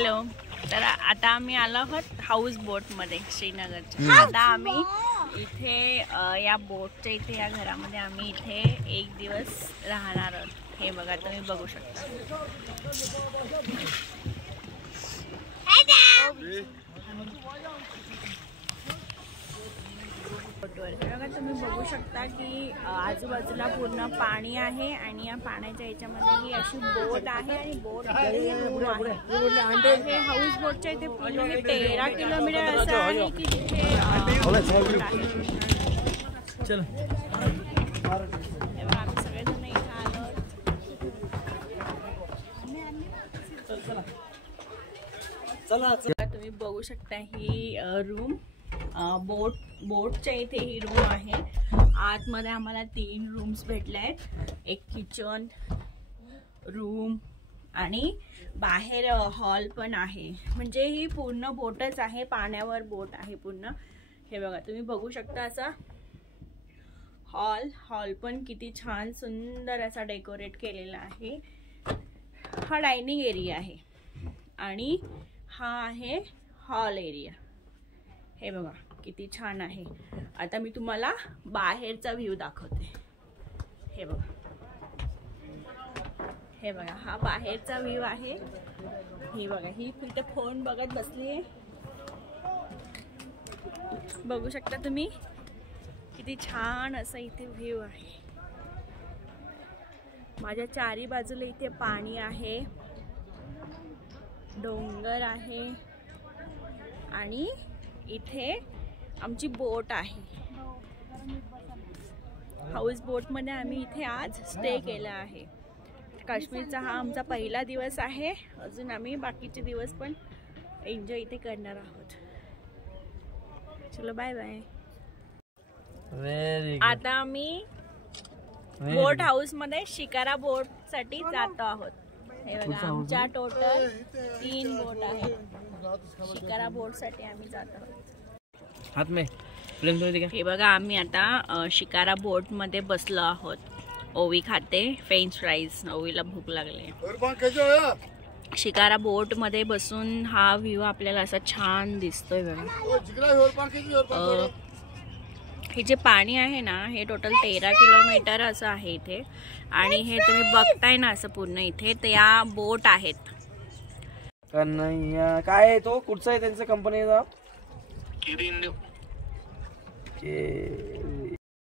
Hello. तर आता आम्ही आलो आहोत हाऊस बोट मध्ये श्रीनगरच्या. आता आम्ही इथे या बोटच्या इथे या घरामध्ये आम्ही इथे एक दिवस राहणार आहोत. हे बघा तुम्ही बघू शकता. बघा तुम्ही बघू शकता की आजूबाजूला पूर्ण पाणी आहे आणि या पाण्याच्या याच्यामध्ये ही अशी बोट आहे आणि बोट हे हाऊस बोटच्या इथे पूर्ण 13 किलोमीटर असं आहे की तिथे आम्ही सगळेजण इथे आलो. तुम्ही बघू शकता ही रूम बोटच्या इथे ही रूम आहे. आतमध्ये आम्हाला 3 रूम्स भेटले आहेत. एक किचन रूम आणि बाहेर हॉल पण आहे. म्हणजे ही पूर्ण बोटच आहे, पाण्यावर बोट आहे पूर्ण. हे बघा तुम्ही बघू शकता असा हॉल पण किती छान सुंदर असा डेकोरेट केलेला आहे. हा डायनिंग एरिया आहे आणि हा आहे हॉल एरिया. हे बघा किती छान आहे. आता मी तुम्हाला बाहेरचा व्ह्यू दाखवते. हे बघा हा बाहेरचा व्ह्यू आहे. हे बघा ही इथे फोन बघत बसली आहे. बघू शकता तुम्ही किती छान असं इथे व्ह्यू आहे. माझ्या चारी बाजूला इथे पाणी आहे, डोंगर आहे आणि इथे आमची बोट आहे. हाऊस बोट मध्ये आम्ही इथे आज स्टे केला आहे. काश्मीरचा हा आमचा पहिला दिवस आहे. अजून आम्ही बाकीचे दिवस पण एन्जॉय इथे करणार आहोत. चलो बाय बाय. आता आम्ही बोट हाऊस मध्ये शिकारा बोट साठी जातो आहोत. हे बघा आमच्या टोटल 3 बोट आहेत. शिकारा बोट साठी आम्ही जात आहोत. हात में हे बघा आम्ही आता शिकारा बोट मध्ये बसलो आहोत. ओवी खाते फ्रेंच फ्राईज. ओवीला भूक लागली. शिकारा बोट मध्ये बसून हा व्ह्यू आपल्याला असा छान दिसतोय बघा. हे जे पाणी आहे ना हे टोटल 13 किलोमीटर असं आहे इथे. आणि हे तुम्ही बघताय ना असं पूर्ण इथे त्या बोट आहेत. काय आहे तो कुठचा आहे त्यांचा कंपनीचा